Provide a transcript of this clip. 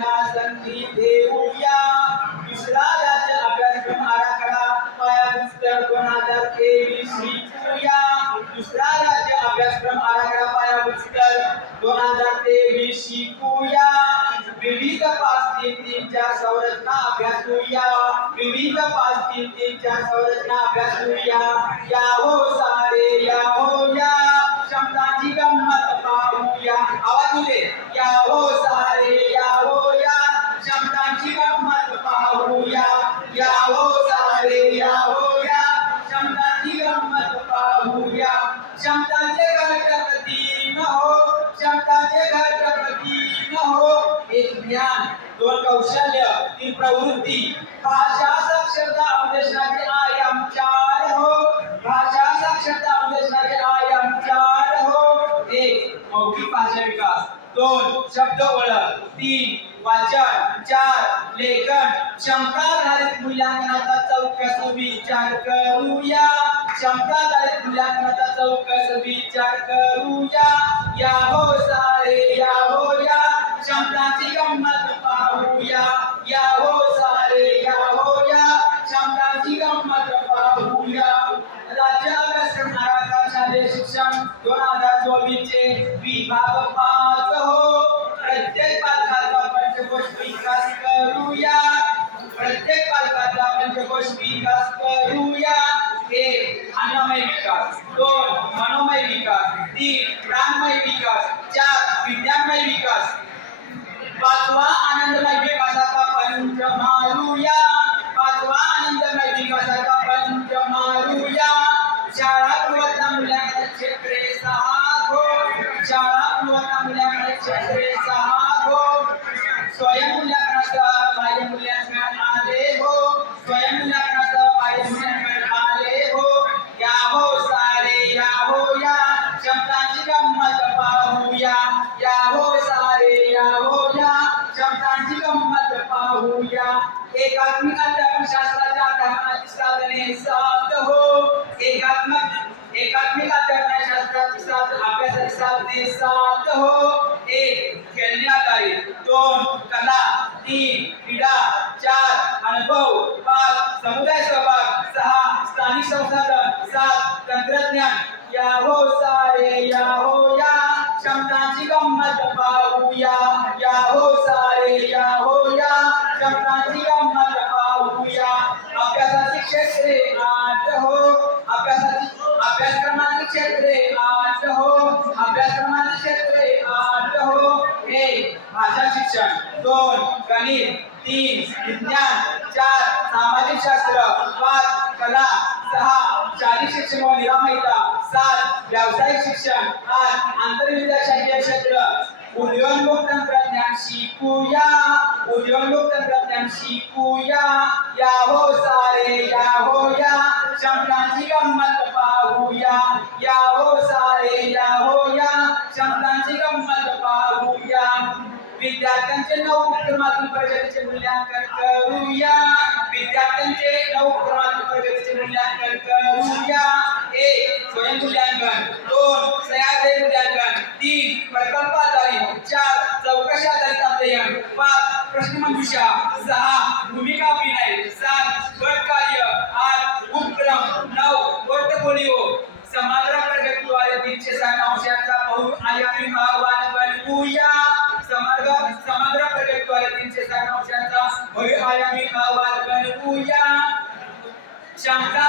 संधी देऊया. अभ्यासक्रम आराखडा पाया दोन हजार तेवीस शिकूया दुसरा राज्य अभ्यासक्रम आराखडा पाया दोन हजार तेवीस शिकूया विविध पाच तीन तीनच्या संरचना अभ्यासूया विविध पाच तीन तीनच्या संरचना अभ्यासूया या एक ज्ञान दोन कौशल्य तीन प्रवृत्ती. भाषा साक्षरता अन्वेषणाचे आयाम चार हो. भाषा साक्षरता अन्वेषणाचे आयाम चार हो. एक मौखिक भाषा विकास. दोन शब्द ओळख. तीन वाचन. चार लेखन. क्षमता आधारित मूल्यांकनाचा चौकस विचार करूया. क्षमता आधारित मूल्यांकनाचा चौकस विचार करूया. या हो सारे या हो या. क्षमताची गंमत पाहूया. या हो सारे या हो या. गंमत पाहूया. राज्य शालेय शिक्षण दोन हजार चोवीस चे विभाग पाच हो. प्रत्येक पालकाचा पंचकोश विकास करूया. प्रत्येक पालकाचा पंचकोश विकास करूया. एक अन्नमय विकास. दोन मनोमय विकास. तीन प्राणमय विकास चार विज्ञानमय विकास पाचवा आनंदमय विकासाचा पंच मारूया पाचवा आनंदमय विकासाचा पंच मारूया शाळा गुणवत्ता मूल्यांकन क्षेत्रे सहा गो. शाळा गुणवत्ता मूल्यांकन क्षेत्रे सहा गो. स्वयं मूल्यांकनाचा बाह्य मूल्यांकन आदेश साधने सात हो. एकात्मक एकात्मिक अध्यापन शास्त्राची साध अभ्यासाची साधने साथ हो. एक खेळणे आधारित दोन कला. तीन क्रीडा. चार अनुभव. पाच समुदाय सहभाग. सहा स्थानिक संसाधन. सात तंत्रज्ञान. या हो सारे या हो या. शब्दांची गंमत पाहूया. या हो सारे या हो या. शब्दांची गंमत क्षेत्रे आज हो. अभ्यासाची अभ्यासक्रमाची क्षेत्रे आज हो. अभ्यासक्रमाची क्षेत्रे आज हो. एक भाषा शिक्षण. दोन गणित. तीन विज्ञान. चार सामाजिक शास्त्र. पाच कला. सहा शारीरिक शिक्षण व निरामयता सात व्यावसायिक शिक्षण. आठ आंतरविद्याशाखीय क्षेत्र. उद्योन्मुख तंत्र शिकूया उदयोन्मुख तंत्रज्ञान शिकूया या हो सारे या हो या शब्दांची गंमत पाहूया या हो सारे या हो या शब्दांची गंमत पाहूया विद्यार्थ्यांचे नऊ उपक्रमातील प्रगतीचे मूल्यांकन करूया विद्यार्थ्यांचे नऊ प्रश्नमंजुषा सहा भूमिका अभिनय सात गट कार्य आठ उपक्रम नऊ पोर्टफोलिओ. समांतर प्रगतीद्वारे तीनशे साठ अंशाचा बहुआयामी अहवाल बनवूया. समग्र समग्र प्रगतीद्वारे तीनशे साठ अंशाचा बहुआयामी अहवाल बनवूया. क्षमता